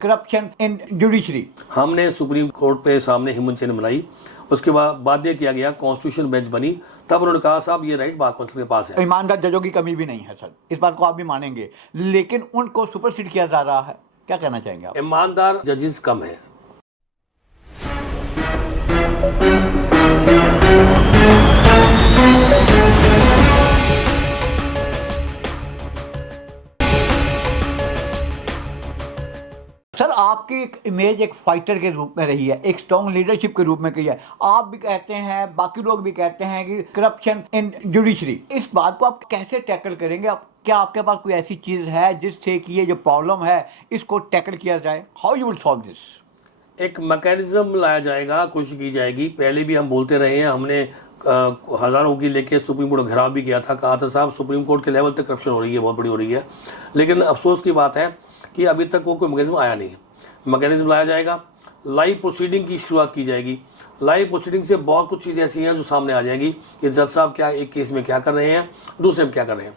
Corruption in judiciary. हमने supreme court पे सामने हिम्मत चिन्ह बनाई, उसके बाद बाध्य किया गया, कॉन्स्टिट्यूशन बेंच बनी, तब उन्होंने कहा साहब ये राइट बार काउंसिल के पास है। ईमानदार जजों की कमी भी नहीं है सर, इस बात को आप भी मानेंगे, लेकिन उनको सुपरसीड किया जा रहा है, क्या कहना चाहेंगे आप? ईमानदार जजेस कम है। सर आपकी एक इमेज एक फाइटर के रूप में रही है, एक स्ट्रॉन्ग लीडरशिप के रूप में कही है। आप भी कहते हैं, बाकी लोग भी कहते हैं कि करप्शन इन जुडिशरी, इस बात को आप कैसे टैकल करेंगे? क्या आपके पास कोई ऐसी चीज है जिससे कि ये जो प्रॉब्लम है इसको टैकल किया जाए? How you will solve this? एक मैकेनिज्म लाया जाएगा, कोशिश की जाएगी। पहले भी हम बोलते रहे हैं, हमने हज़ारों की लेके सुप्रीम कोर्ट घेराव भी किया था, कहा था साहब सुप्रीम कोर्ट के लेवल तक करप्शन हो रही है, बहुत बड़ी हो रही है। लेकिन अफसोस की बात है कि अभी तक वो कोई मैकेनिज्म आया नहीं है। मैकेनिज्म लाया जाएगा, लाइव प्रोसीडिंग की शुरुआत की जाएगी। लाइव प्रोसीडिंग से बहुत कुछ चीज़ें ऐसी हैं जो सामने आ जाएगी कि जज साहब क्या एक केस में क्या कर रहे हैं, दूसरे में क्या कर रहे हैं।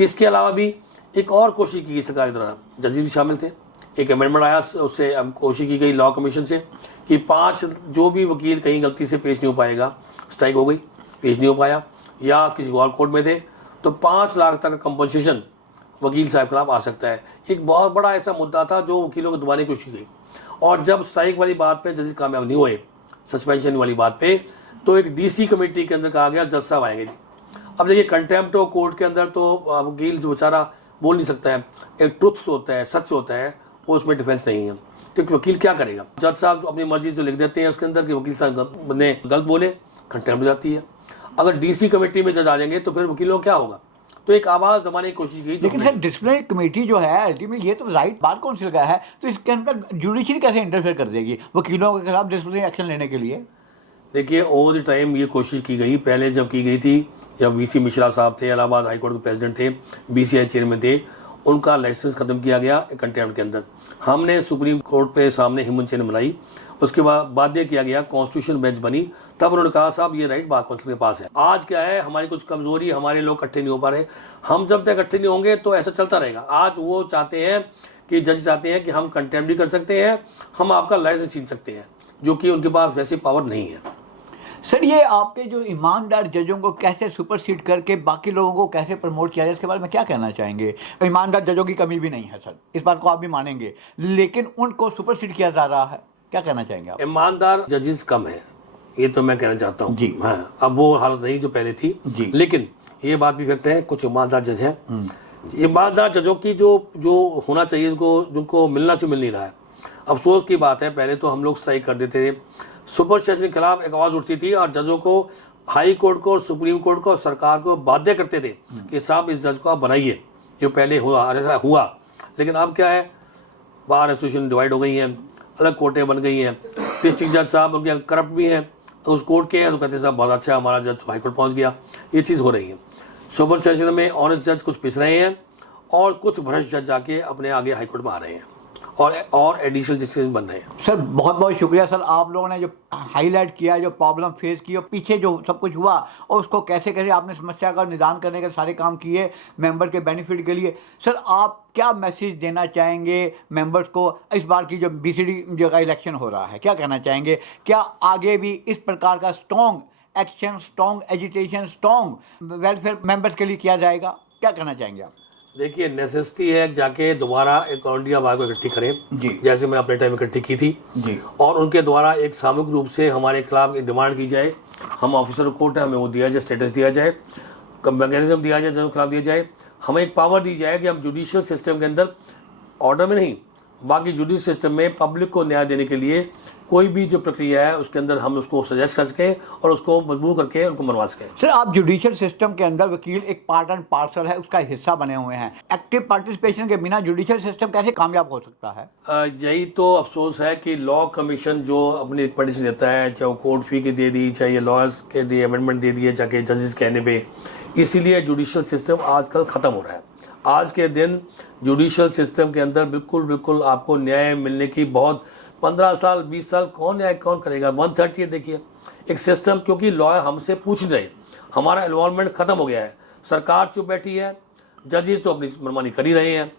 इसके अलावा भी एक और कोशिश की गई सरकार के द्वारा, जजेस भी शामिल थे, एक अमेंडमेंट आया, उससे कोशिश की गई लॉ कमीशन से कि 5 जो भी वकील कहीं गलती से पेश नहीं हो पाएगा, स्ट्राइक हो गई, पेश नहीं हो पाया या किसी और कोर्ट में थे, तो 5 लाख तक का कंपनसेशन वकील साहब के खिलाफ आ सकता है। एक बहुत बड़ा ऐसा मुद्दा था जो वकीलों को दबाने की कोशिश की गई, और जब स्ट्राइक वाली बात पे जजेस कामयाब नहीं हुए, सस्पेंशन वाली बात पे, तो एक डीसी कमेटी के अंदर कहा गया जज साहब आएंगे जी। अब देखिए कंटेम्प्ट ऑफ कोर्ट के अंदर तो वकील जो बेचारा बोल नहीं सकता है, एक ट्रुथ होता है, सच होता है, वो उसमें डिफेंस नहीं है, तो वकील क्या करेगा? जज साहब अपनी मर्जी से लिख देते हैं उसके अंदर कि वकील साहब ने गलत बोले, कंटेम्प्ट हो जाती है। अगर डीसी कमेटी में जज आ जाएंगे तो फिर वकीलों को क्या होगा? तो एक आवाज़ दबाने की कोशिश की। लेकिन सर डिसिप्लिनरी कमेटी जो है अल्टीमेटली ये तो राइट बार काउंसिल का है, तो इसके अंदर जुडिशरी कैसे इंटरफेयर कर देगी वकीलों के खिलाफ डिसिप्लिनरी एक्शन लेने के लिए? देखिए ओवर द टाइम ये कोशिश की गई, पहले जब की गई थी, जब वीसी मिश्रा साहब थे, इलाहाबाद हाई कोर्ट के प्रेसिडेंट थे, बीसीआई चेयरमैन थे, उनका लाइसेंस ख़त्म किया गया कंटेम्प्ट के अंदर। हमने सुप्रीम कोर्ट पे सामने हिम्मत चिन्ह बनाई, उसके बाद बाध्य किया गया, कॉन्स्टिट्यूशन बेंच बनी, तब उन्होंने कहा साहब ये राइट बार काउंसिल के पास है। आज क्या है, हमारी कुछ कमजोरी, हमारे लोग इकट्ठे नहीं हो पा रहे, हम जब तक इकट्ठे नहीं होंगे तो ऐसा चलता रहेगा। आज वो चाहते हैं कि जज चाहते हैं कि हम कंटेम्प्ट भी कर सकते हैं, हम आपका लाइसेंस छीन सकते हैं, जो कि उनके पास वैसी पावर नहीं है। सर ये आपके जो ईमानदार जजों को कैसे सुपरसीड करके बाकी लोगों को कैसे प्रमोट किया जाए, इसके बारे में क्या कहना चाहेंगे? ईमानदार जजों की कमी भी नहीं है सर, इस बात को आप भी मानेंगे, लेकिन उनको सुपरसीड किया जा रहा है, क्या कहना चाहेंगे आप? ईमानदार जजेस कम है, ये तो मैं कहना चाहता हूँ जी। हाँ, अब वो हालत नहीं जो पहले थी जी। लेकिन ये बात भी फैक्ट है, कुछ ईमानदार जज हैं। ईमानदार जजों की जो होना चाहिए, जिनको मिलना चाहिए, मिल नहीं रहा है। अफसोस की बात है, पहले तो हम लोग स्ट्राइक कर देते थे, सुपर सेशन के खिलाफ एक आवाज़ उठती थी और जजों को, हाई कोर्ट को, सुप्रीम कोर्ट को और सरकार को बाध्य करते थे कि साहब इस जज को आप बनाइए, जो पहले हुआ। लेकिन अब क्या है, बार एसोसिएशन डिवाइड हो गई हैं, अलग कोर्टें बन गई हैं, डिस्ट्रिक्ट जज साहब उनके करप्ट भी हैं, तो उस कोर्ट के हैं तो कहते हैं साहब बहुत अच्छा हमारा जज हाई कोर्ट पहुँच गया। ये चीज़ हो रही है। सुपर सेशन में ऑनेस्ट जज कुछ पिस रहे हैं और कुछ भ्रष्ट जज जाके अपने आगे हाई कोर्ट में आ रहे हैं और एडिशनल जजेस बन रहे हैं। सर बहुत बहुत शुक्रिया सर, आप लोगों ने जो हाईलाइट किया, जो प्रॉब्लम फेस की और पीछे जो सब कुछ हुआ और उसको कैसे कैसे आपने समस्या का निदान करने के सारे काम किए मेंबर के बेनिफिट के लिए। सर आप क्या मैसेज देना चाहेंगे मेंबर्स को? इस बार की जो बीसीडी जो का इलेक्शन हो रहा है, क्या कहना चाहेंगे? क्या आगे भी इस प्रकार का strong action, strong agitation, strong welfare members के लिए किया जाएगा? क्या कहना चाहेंगे आप? देखिए नेसेसिटी है जाके दोबारा एक ऑल इंडिया बार को इकट्ठी करें जी। जैसे मैंने अपने टाइम इकट्ठी की थी जी। और उनके द्वारा एक सामूहिक रूप से हमारे खिलाफ एक डिमांड की जाए, हम ऑफिसर कोर्ट है, हमें वो दिया जाए, स्टेटस दिया जाए, मैकेनिज्म दिया जाए, जज के खिलाफ दिया जाए, हमें एक पावर दी जाए कि हम जुडिशियल सिस्टम के अंदर ऑर्डर में नहीं, बाकी जुडिशियल सिस्टम में पब्लिक को न्याय देने के लिए कोई भी जो प्रक्रिया है उसके अंदर हम उसको सजेस्ट कर सकें और उसको मजबूर करके उनको मनवा सकें। सर आप जुडिशियल सिस्टम के अंदर वकील एक पार्ट एंड पार्सल है, उसका हिस्सा बने हुए हैं। एक्टिव पार्टिसिपेशन के बिना जुडिशियल सिस्टम कैसे कामयाब हो सकता है? यही तो अफसोस है कि लॉ कमीशन जो अपनी रिकमेंडेशन देता है, चाहे वो कोर्ट फी की दे दी, चाहे ये लॉयर्स के दिए अमेंडमेंट दे दिए जाके जजेस कहने पे, इसीलिए जुडिशियल सिस्टम आजकल ख़त्म हो रहा है। आज के दिन जुडिशियल सिस्टम के अंदर बिल्कुल आपको न्याय मिलने की बहुत 15 साल 20 साल कौन न्याय कौन करेगा? 138 देखिए एक सिस्टम, क्योंकि लॉयर हमसे पूछ नहीं रहे, हमारा इन्वॉल्वमेंट ख़त्म हो गया है, सरकार चुप बैठी है, जजेस तो अपनी मनमानी कर ही रहे हैं,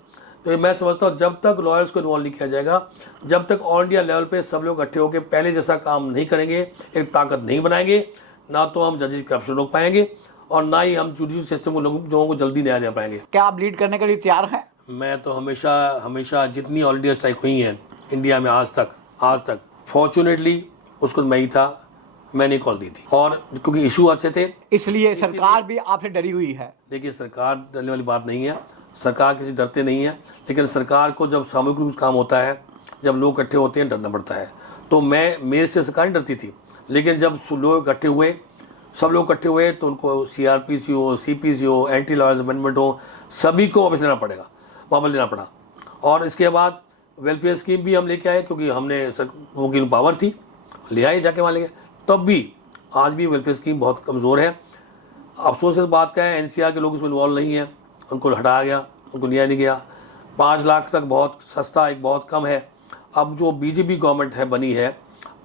तो मैं समझता हूँ जब तक लॉयर्स को इन्वॉल्व नहीं किया जाएगा, जब तक ऑल इंडिया लेवल पे सब लोग इकट्ठे होकर पहले जैसा काम नहीं करेंगे, एक ताकत नहीं बनाएंगे, ना तो हम जजेस करप्शन रोक पाएंगे और ना ही हम जुडिशल सिस्टम को लोगों को जल्दी न्याय दे पाएंगे। क्या आप लीड करने के लिए तैयार हैं? मैं तो हमेशा जितनी ऑल इंडिया स्ट्राइक हुई हैं इंडिया में आज तक फॉर्चुनेटली उसको मैं ही था, मैंने कॉल दी थी, और क्योंकि इशू अच्छे थे इसलिए सरकार भी आपसे डरी हुई है। देखिए, सरकार डरने वाली बात नहीं है, सरकार किसी डरते नहीं है, लेकिन सरकार को जब सामूहिक रूप से काम होता है, जब लोग इकट्ठे होते हैं, डरना पड़ता है। तो मेरे से सरकार नहीं डरती थी, लेकिन जब लोग इकट्ठे हुए, सब लोग इकट्ठे हुए, तो उनको CRPC हो, CPC हो, एंटी लॉयर्स अमेंडमेंट हो, सभी को वापस लेना पड़ा। और इसके बाद वेलफेयर स्कीम भी हम लेके आए, क्योंकि हमने वो की पावर थी, ले आए जाके वहाँ ले गए। तब भी आज भी वेलफेयर स्कीम बहुत कमज़ोर है। अफसोस इस बात का है NCR के लोग इसमें इन्वॉल्व नहीं है, उनको हटाया गया, उनको लिया नहीं गया। 5 लाख तक बहुत सस्ता, एक बहुत कम है। अब जो BJP गवर्नमेंट है बनी है,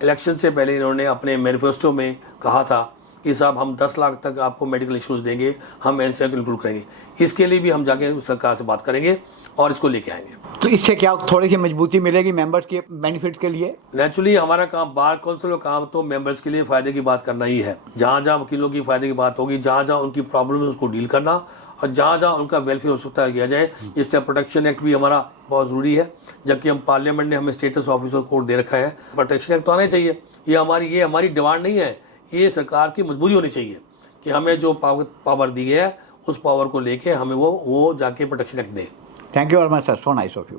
इलेक्शन से पहले इन्होंने अपने मैनिफेस्टो में कहा था कि साहब हम 10 लाख तक आपको मेडिकल इंश्योरेंस देंगे, हम NCR को इंक्लूड करेंगे। इसके लिए भी हम जाके सरकार से बात करेंगे और इसको लेके आएंगे। तो इससे क्या थोड़ी सी मजबूती मिलेगी मेंबर्स के बेनिफिट के लिए? नेचुरली हमारा काम, बार काउंसिल का काम तो मेंबर्स के लिए फ़ायदे की बात करना ही है। जहाँ जहाँ वकीलों की फ़ायदे की बात होगी, जहाँ जहाँ उनकी प्रॉब्लम है उसको डील करना, और जहाँ जहाँ उनका वेलफेयर हो सकता है किया जाए। इससे प्रोटेक्शन एक्ट भी हमारा बहुत ज़रूरी है, जबकि हम पार्लियामेंट ने हमें स्टेटस ऑफिसर कोड दे रखा है। प्रोटेक्शन एक्ट तो आना चाहिए। ये हमारी डिमांड नहीं है, ये सरकार की मजबूरी होनी चाहिए कि हमें जो पावर दी है उस पावर को लेके हमें वो जाके प्रोटेक्शन एक्ट दें। Thank you very much sir, so nice of you.